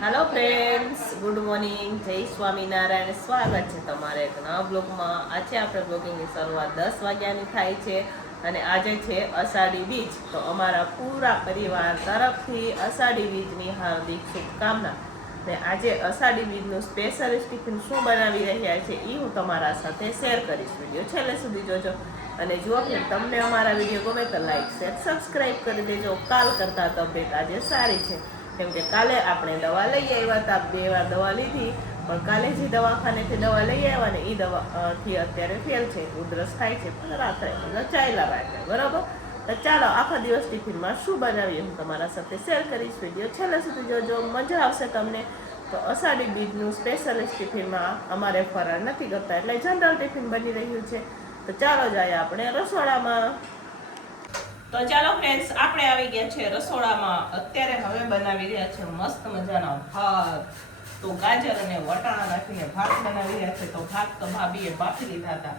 Hello friends, good morning, જય સ્વામિનારાયણ. સ્વાગત છે તમારે એક નવા બ્લોગમાં. આજે આપણે બ્લોગિંગની શરૂઆત 10 વાગ્યાની થાય છે અને આજે છે અષાઢી બીજ. તો અમારા પૂરા પરિવાર તરફથી અષાઢી બીજની હાર્દિક શુભકામના. ને આજે અષાઢી બીજનું સ્પેશિયલ ટિફિન શું બનાવી રહ્યા છે એ હું તમારા સાથે શેર કરીશ. વિડીયો છેલ્લે સુધી જોજો અને જુઓ કે તમને અમારા વિડીયો ગમે તો લાઈક શેર સબસ્ક્રાઈબ કરી દેજો. કાલ કરતાં તબિયત આજે સારી છે, કેમ કે કાલે આપણે દવા લઈ આવ્યા હતા. 2 વાર દવા લીધી, પણ કાલે જે દવાખાનેથી દવા લઈ આવ્યા ને એ દવાથી અત્યારે ફેલ છે, ઉધરસ થાય છે, પણ રાત્રે ચાલ્યા રાખે. બરાબર, તો ચાલો આખા દિવસ ટિફિનમાં શું બનાવીએ હું તમારા સાથે શેર કરીશ. વિડીયો છેલ્લે સુધી જોજો, મજા આવશે તમને. તો અષાઢી બીજનું સ્પેશિયલિસ્ટ ટિફિનમાં અમારે ફરાળ નથી કરતા, એટલે જનરલ ટિફિન બની રહ્યું છે. તો ચાલો જાય આપણે રસોડામાં. તો ચાલો ફ્રેન્ડ્સ, આપણે આવી ગયા છે રસોડામાં. અત્યારે હવે બનાવી રહ્યા છે મસ્ત મજાના ભાત. તો ગાજર અને વટાણા નાખીને ભાત બનાવી રહ્યા છે. તો ભાત તો ભાભીએ બાફી લીધા હતા,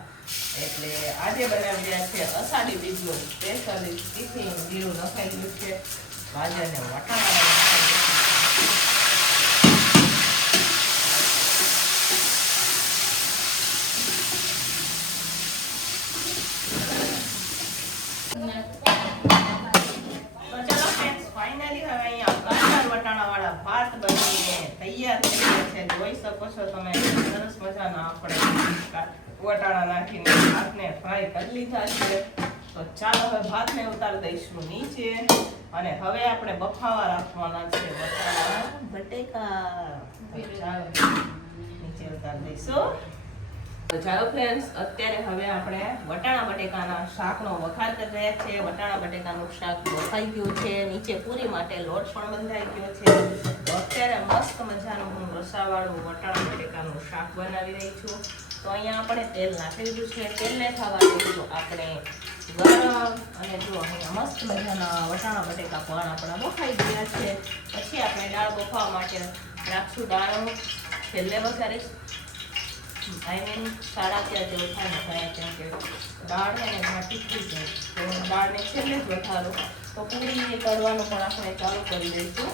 એટલે આજે બનાવી રહ્યા છે અષાઢી બીજનું સ્પેશિયલ ટિફિન. જીરું નખાઈ ગયું છે, ગાજર અને વટાણા. ભાત બનીને તૈયાર થઈ ગયા છે. જોઈ શકો છો તમે, સરસ મજાના આપણે વટાણા નાખીને ભાતને ફ્રાય કરી લીધા છે. તો ચાલો હવે ભાતને ઉતારી દઈશું નીચે અને હવે આપણે બફાવા રાખવાના છે વટાણા બટેકા. ચાલો નીચે ઉતારી દઈશું. તો ચાલો ફ્રેન્ડ્સ, અત્યારે હવે આપણે વટાણા બટેકાના શાકનો વઘાર કરી રહ્યા છીએ. વટાણા બટેકાનું શાક બફાઈ ગયું છે, નીચે પૂરી માટે લોટ પણ બંધાઈ ગયો છે. તો અત્યારે મસ્ત મજાનું હું રસાવાળું વટાણા બટેકાનું શાક બનાવી રહી છું. તો અહીંયા આપણે તેલ નાખી દીધું છે. તેલને થવા દઈશું આપણે ગરમ. અને જો અહીંયા મસ્ત મજાના વટાણા બટેકા પણ આપણા બફાઈ ગયા છે. પછી આપણે દાળ બફાવવા માટે રાખશું. દાળ છેલ્લે વઘારીશ. સાડા ત્યાં જેવું થાય ને થાય, કેમ કે દાળ એને ઘાટી થઈ જાય તો દાળને છેલ્લે જ વધારો. તો પૂરી તળવાનું પણ આપણે ચાલુ કરી દઈશું.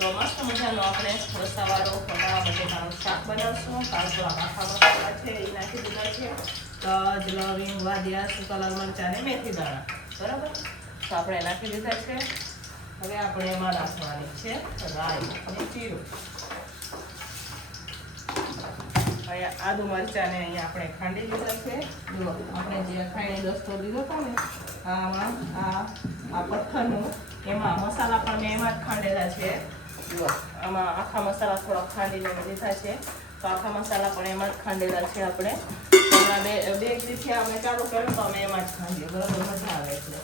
તો મસ્ત મજાનો આપણે રસાવાળો વટાણા બટેકાનું શાક બનાવશું. કાળા આખા મસાલા છે એ નાખી દીધા છે. તજ, લવિંગ, વાદિયા, સૂકા લાલ મરચાં અને મેથી દાણા. બરાબર, તો આપણે નાખી દીધા છે. હવે આપણે એમાં નાખવાની છે રાઈ અને જીરું. અહીંયા આદુ મરચાં ને અહીંયા આપણે ખાંડી લીધા છે. જો આપણે જે ખાઈને દસ્તો લીધો હતો ને આમાં આ પથ્થરનું, એમાં મસાલા પણ મેં એમાં જ ખાંડેલા છે. જો આમાં આખા મસાલા થોડા ખાંડીને લીધા છે. તો આખા મસાલા પણ એમાં જ ખાંડેલા છે. આપણે હમણાં બે દિવસથી અમે ચાલુ કર્યું તો અમે એમાં જ ખાંડીએ. બરાબર, મજા આવે. એટલે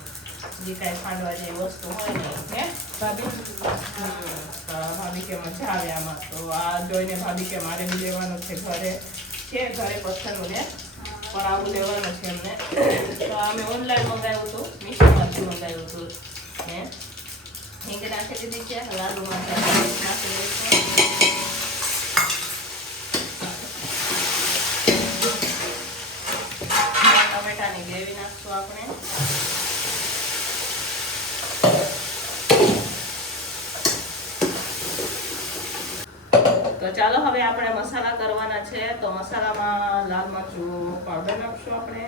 જે કાંઈ ખાંડવા જેવી વસ્તુ હોય ને હે ભાભી, ભાભી કે મજા આવે આમાં. તો આ જોઈને ભાભી કે મારે બી લેવાનું છે. ઘરે પથ્થરનું ને પણ આવું લેવાનું છે એમને. તો અમે ઓનલાઈન મંગાવ્યું હતું, મીશોમાંથી મંગાવ્યું હતું. હે હિંગ નાખી દીધી છે. લાલુ મરચાં નાખી દઈશું. ટમેટાની ગ્રેવી નાખશું આપણે. તો ચાલો હવે આપણે મસાલા કરવાના છે. તો મસાલામાં લાલ મરચું પાવડર નાખશું આપણે.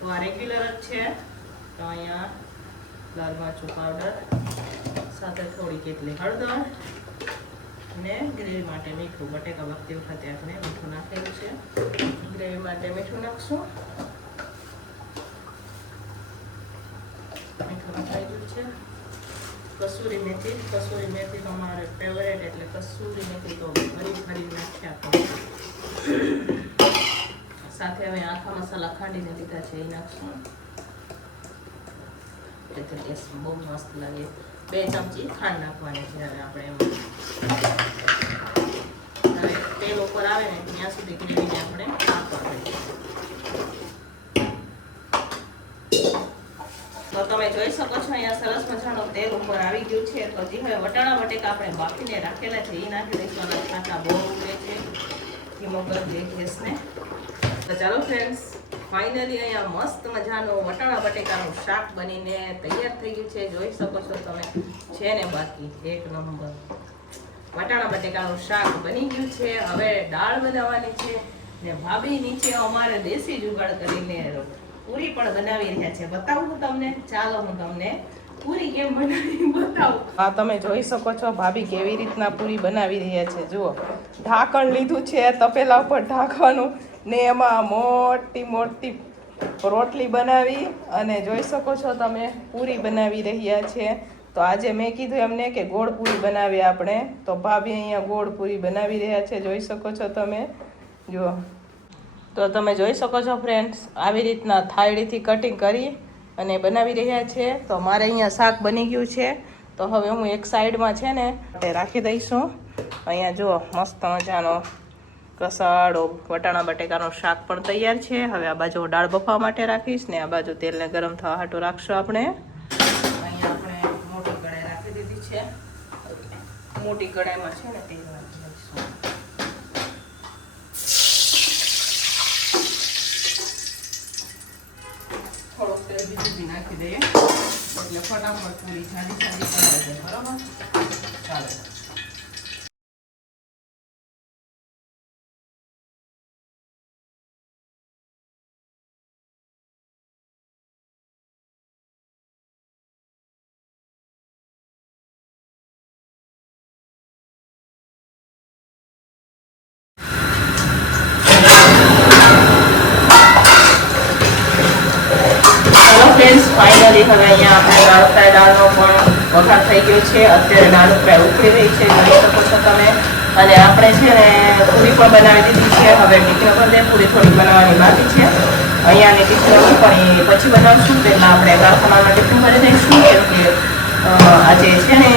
તો આ રેગ્યુલર જ છે. તો અહીંયા લાલ મરચું પાવડર સાથે થોડી કેટલી હળદર અને ગ્રેવી માટે મીઠું. બટેકા વખતે આપણે મીઠું નાખેલું છે. ગ્રેવી માટે મીઠું નાખશું. મીઠું નાખાઈ ગયું છે. કસૂરી મેથી તો મારે ફેવરેટ, એટલે કસૂરી મેથી તો ફરી નાખ્યા. સાથે હવે આખા મસાલા ખાંડીને લીધા છે એ નાખશું. એટલે ટેસ્ટ બહુ મસ્ત લાગે. 2 ચમચી ખાંડ નાખવાની છે. હવે આપણે એમાં તેલ ઉપર આવે ને ત્યાં સુધી ગ્રેવીને આપણે નાખવાની. તો તમે જોઈ શકો છો અહીંયા સરસ મજાનો તેલ ઉપર આવી ગયું છે. તો જે હવે વટાણા બટેકા આપણે બાફીને રાખેલા છે એ નાખી દઈશું. અને છાંટા બહુ ઉડે છે, ધીમો કરી દે ગેસને. તો ચાલો ફ્રેન્ડ્સ, ફાઇનલી અહીંયા મસ્ત મજાનું વટાણા બટેકાનું શાક બનીને તૈયાર થઈ ગયું છે. જોઈ શકો છો તમે, છે ને બાકી એક નંબર. વટાણા બટેકાનું શાક બની ગયું છે. હવે દાળ બનાવવાની છે ને ભાભી નીચે અમારે દેશી જુગાડ કરીને પૂરી પણ બનાવી રહ્યા છે. બતાવું હું તમને? ચાલો હું તમને પૂરી કેમ બનાવી બતાવું. હા, તમે જોઈ શકો છો ભાભી કેવી રીતના પૂરી બનાવી રહ્યા છે. જુઓ, ઢાંકણ લીધું છે તપેલા ઉપર ઢાંકવાનું ને એમાં મોટી મોટી રોટલી બનાવી અને જોઈ શકો છો તમે પૂરી બનાવી રહ્યા છે. તો આજે મેં કીધું એમને કે ગોળ પૂરી બનાવીએ આપણે, તો ભાભી અહીંયા ગોળ પૂરી બનાવી રહ્યા છે. જોઈ શકો છો તમે. જુઓ, તો તમે જોઈ શકો છો ફ્રેન્ડ્સ, આવી રીતના થાળીથી કટિંગ કરી અને બનાવી રહ્યા છે. તો મારે અહીંયા શાક બની ગયું છે. તો હવે હું એક સાઈડમાં છે ને રાખી દઈશું. અહીંયા જુઓ, મસ્ત મજાનો કસાડો વટાણા બટેકાનું શાક પણ તૈયાર છે. હવે આ બાજુ દાળ બફાવા માટે રાખીશ ને આ બાજુ તેલને ગરમ થવા હાટું રાખશું આપણે. અહીંયા આપણે મોટી કઢાઈ રાખી દીધી છે. મોટી કઢાઈમાં છે ને તેલ નાખી દઈશું. થોડોક તેલ બીજું બી નાખી દઈએ એટલે ફટાફટ પૂરી જાડી જાડી બનાવી દે. બરાબર, ચાલો. ફ્રેન્ડ્સ, ફાઇનલી હવે અહીંયા આપણે દાળ ફ્રાય દાળનો પણ વઘાર થઈ ગયો છે. અત્યારે દાળ ફ્રાય ઉકળી રહી છે, જોઈ શકો છો તમે. અને આપણે છે ને પૂરી પણ બનાવી દીધી છે. હવે ટીફીનો ભરી પૂરી થોડી બનાવવાની બાકી છે. અહીંયાની ટીફીનો પણ એ પછી બનાવશું. પહેલાં આપણે કારખાનામાં ટિફિન ભરી દઈશું, કેમ કે આજે છે ને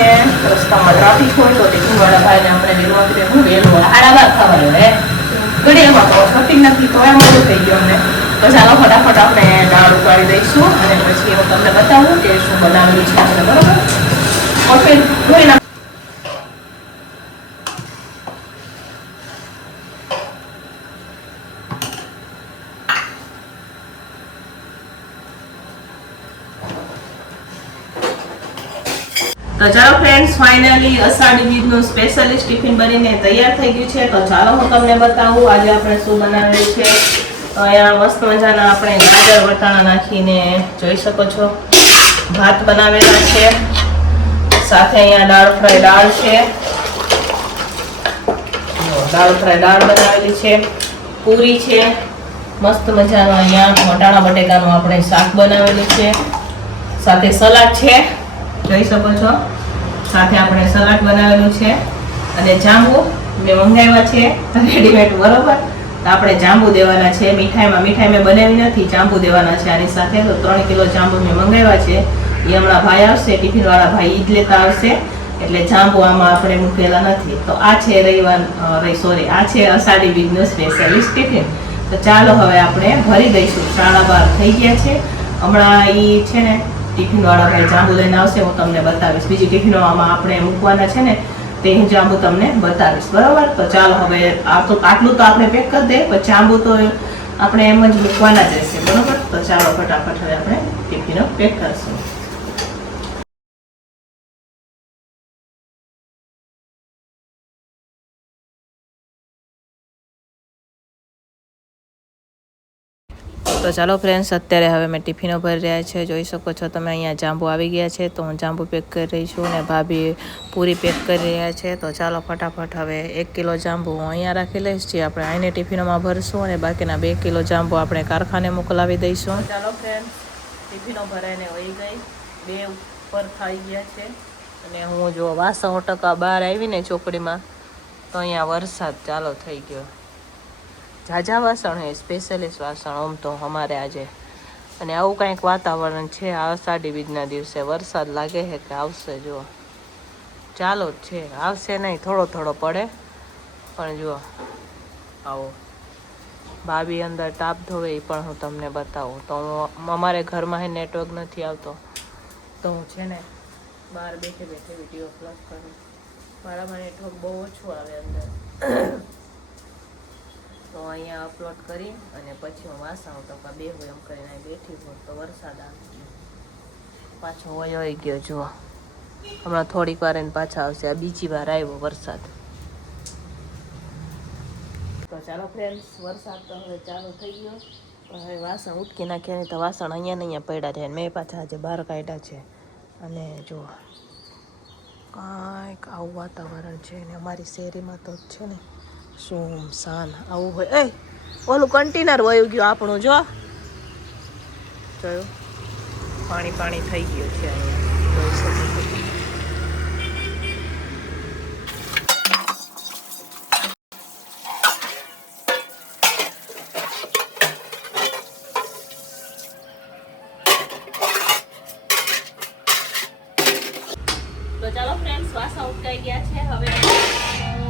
રસ્તામાં ટ્રાફિક હોય તો ટિફિનવાળા ભાઈને આપણે વહેલું આપી હું વહેલું 12:30 ખાવાનું હે ઘડીમાં તો છોટી નથી તો એમ મોડું થઈ ગયું અમને. તો ચાલો ફટાફટ આપણે દાળ ઉકાળી દઈશું અને પછી હું તમને બતાવું કે શું બનાવેલું છે આપણે. બરોબર, ઓકે, ધોઈ નાખ. તો ચાલો ફ્રેન્ડ્સ, ફાઇનલી અષાઢી બીજનું સ્પેશિયલિસ્ટ ટિફિન બનીને તૈયાર થઈ ગયું છે. તો ચાલો હું તમને બતાવું આજે આપણે શું બનાવેલું છે. તો અહીંયા મસ્ત મજાના આપણે ગાજર વટાણા નાખીને જોઈ શકો છો ભાત બનાવેલા છે. સાથે અહીંયા દાળ ફ્રાય દાળ છે. દાળ ફ્રાય દાળ બનાવેલી છે. પૂરી છે. મસ્ત મજાનું અહીંયા વટાણા બટેકાનું આપણે શાક બનાવેલું છે. સાથે સલાડ છે, જોઈ શકો છો. સાથે આપણે સલાડ બનાવેલું છે અને જાંબુ મેં મંગાવ્યા છે રેડીમેડ. બરોબર, તો આપણે જાંબુ દેવાના છે મીઠાઈ મેં બનાવી નથી, જાંબુ દેવાના છે આની સાથે. તો 3 કિલો જાંબુ મેં મંગાવ્યા છે. એ હમણાં ભાઈ આવશે, ટિફિન વાળા ભાઈ ઈદ લેતા આવશે, એટલે જાંબુ આમાં આપણે મૂકેલા નથી. તો આ છે આ છે અષાઢી બીજનું સ્પેશિયલિસ્ટ ટિફિન. તો ચાલો હવે આપણે ભરી દઈશું. 12:30 થઈ ગયા છે. હમણાં એ છે ને ટિફિન વાળા ભાઈ જાંબુ લઈને આવશે, હું તમને બતાવીશ. બીજી ટિફિનો આમાં આપણે મૂકવાના છે ને તે હું જાંબુ તમને બતાવીશ. બરાબર, તો ચાલો હવે આટલું તો આપણે પેક કરી દે, પછી જાંબુ તો આપણે એમ જ મૂકવાના જ રહેશે. બરાબર, તો ચાલો ફટાફટ હવે આપણે ટિફિનો પેક કરશું. તો ચાલો ફ્રેન્ડ્સ, અત્યારે હવે મેં ટિફિનો ભરી રહ્યા છે. જોઈ શકો છો તમે અહીંયા જાંબુ આવી ગયા છે. તો હું જાંબુ પેક કરી રહી છું અને ભાભી પૂરી પેક કરી રહ્યા છે. તો ચાલો ફટાફટ હવે 1 કિલો જાંબુ હું અહીંયા રાખી લઈશ, જે આપણે આઈને ટિફિનોમાં ભરશું અને બાકીના 2 કિલો જાંબુ આપણે કારખાને મોકલાવી દઈશું. ચાલો ફ્રેન્ડ્સ, ટિફિનો ભરાઈને વહી ગઈ, 2 ઉપર થઈ ગયા છે. અને હું જો વાસણ ટકા બહાર આવીને ચોકડીમાં તો અહીંયા વરસાદ ચાલુ થઈ ગયો. ઝાઝા વાસણ હે, સ્પેશિયલિસ્ટ વાસણ આમ તો અમારે આજે. અને આવું કંઈક વાતાવરણ છે આ અષાઢી બીજના દિવસે. વરસાદ લાગે છે કે આવશે. જુઓ, ચાલો જ છે, આવશે નહીં, થોડો થોડો પડે પણ જુઓ આવો. ભાભી અંદર ટાપ ધોવે એ પણ હું તમને બતાવું. તો અમારે ઘરમાં હે નેટવર્ક નથી આવતો, તો હું છે ને બહાર બેઠે બેઠે વિડીયો અપલોડ કરું. મારામાં નેટવર્ક બહુ ઓછું આવે અંદર. તો અહીંયા અપલોડ કરી અને પછી હું વાસણ ટકા બેહું એમ કરીને બેઠી હોત તો વરસાદ આવી ગયો, પાછો વયો ગયો. જુઓ હમણાં થોડીક વાર એને પાછા આવશે. આ બીજી વાર આવ્યો વરસાદ. તો ચાલો ફ્રેન્ડ્સ, વરસાદ તો હવે ચાલુ થઈ ગયો. હવે વાસણ ઉટકી નાખ્યા નહીં તો વાસણ અહીંયા ને અહીંયા પડ્યા છે. મેં પાછા આજે બહાર કાઢ્યા છે. અને જો કાંઈક આવું વાતાવરણ છે ને અમારી શેરીમાં તો છે ને સુમસાન આવું હોય. એ ઓલું કન્ટેનર વયું ગયું આપણું, જો જોયું, પાણી પાણી થઈ ગયું છે અહીંયા, જોઈ શકો છો. તો ચાલો ફ્રેન્ડ્સ, વાસણ ઉટકાઈ ગયા છે. હવે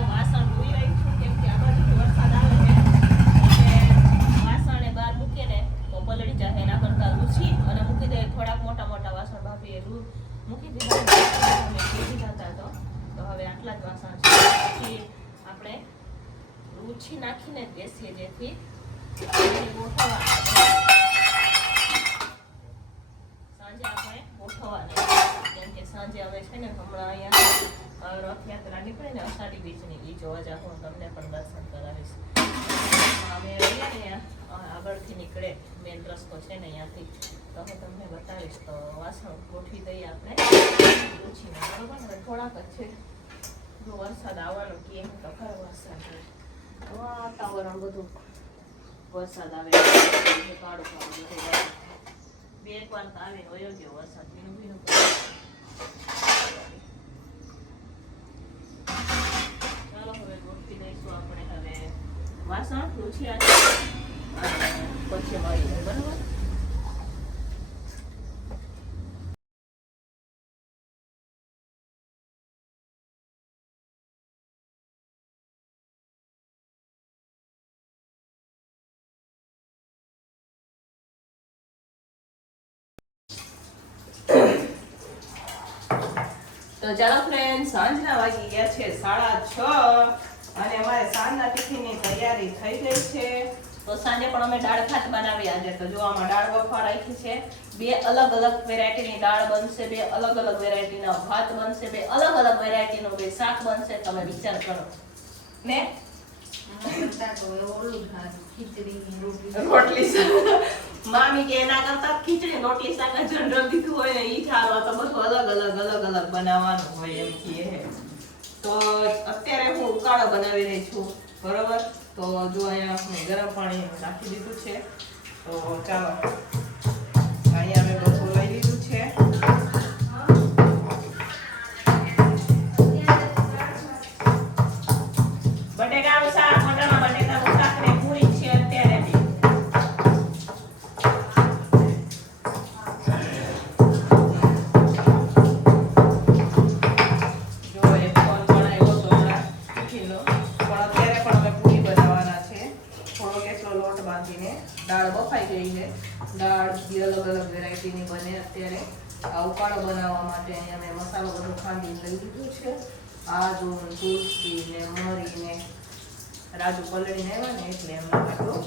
વાસણ ધોઈ રહી છું, કેમ કે આ બાજુ વરસાદ આવે છે એટલે વાસણ બહાર મૂકીને તો પલળી જાય. એના કરતા લૂછી અને મૂકી દે. થોડાક મોટા મોટા વાસણ ભાભીએ મૂકી દીધા હતા. તો હવે આટલા જ વાસણ છે. પછી આપણે લૂછી નાખીને બેસીએ, જેથી સાંજે આપણે ગોઠવવાના. કેમ કે સાંજે હવે છે ને હમણાં અહીંયા રથયાત્રા નીકળે ને અષાઢી બીજની, એ જોવા જાવ. હું તમને પણ દર્શન કરાવીશ. અમે અહીંયા આગળથી નીકળે મેન રસ્તો છે ને અહીંયાથી, તો હું તમને બતાવીશ. તો વાસણ ગોઠવી દઈએ આપણે લૂછીને, બરોબર. હવે થોડાક જ છે. જો વરસાદ આવવાનો કેમ તો ખરો વરસાદ વાતાવરણ બધું વરસાદ આવે કાળું કાળું બધું. બે એક વાર તો આવે વયો ગયો વરસાદ. ભીનું ભીનું ચાલો હવે ગોઠવી દઈશું આપણે હવે વાસણ લૂછી પછી મળીએ, બરાબર. તો ચાલો ફ્રેન્ડ, સાંજના વાગી ગયા છે 6:30 અને અમારે સાંજના ટિફિનની તૈયારી થઈ ગઈ છે. તો સાંજે પણ અમે દાળ ભાત બનાવી આજે. તો જો આમાં દાળ બફા રાખી છે. 2 અલગ અલગ વેરાયટીની દાળ બનશે, 2 અલગ અલગ વેરાયટીના ભાત બનશે, 2 અલગ અલગ વેરાયટીનું 2 શાક બનશે. તમે વિચાર કરો ને. રોટલી મામી કે એના કરતા ખીચડી રોટલી શાક જનરલ દીધું હોય ને ઈ સારું. તો બધું અલગ અલગ બનાવવાનું હોય એમ કહે. તો અત્યારે હું ઉકાળો બનાવી રહી છું, બરોબર. તો જો અહીંયા આપણે ગરમ પાણી નાખી દીધું છે. તો ચાલો અહીંયા અમે બધું લઈ લીધું છે. બટેકાનું શાક, મટરમાં બટેકાનું શાક ને પૂરી છે અત્યારે. દાળ બફાઈ ગઈ છે. દાળ અલગ અલગ વેરાયટીની બને અત્યારે. આ ઉકાળો બનાવવા માટે અહીંયા મેં મસાલો બધો ખાંડી લઈ લીધું છે. આદુ, તુલસી ને મરી ને રાજુ પલળીને આવ્યા ને એટલે એમાં આટલું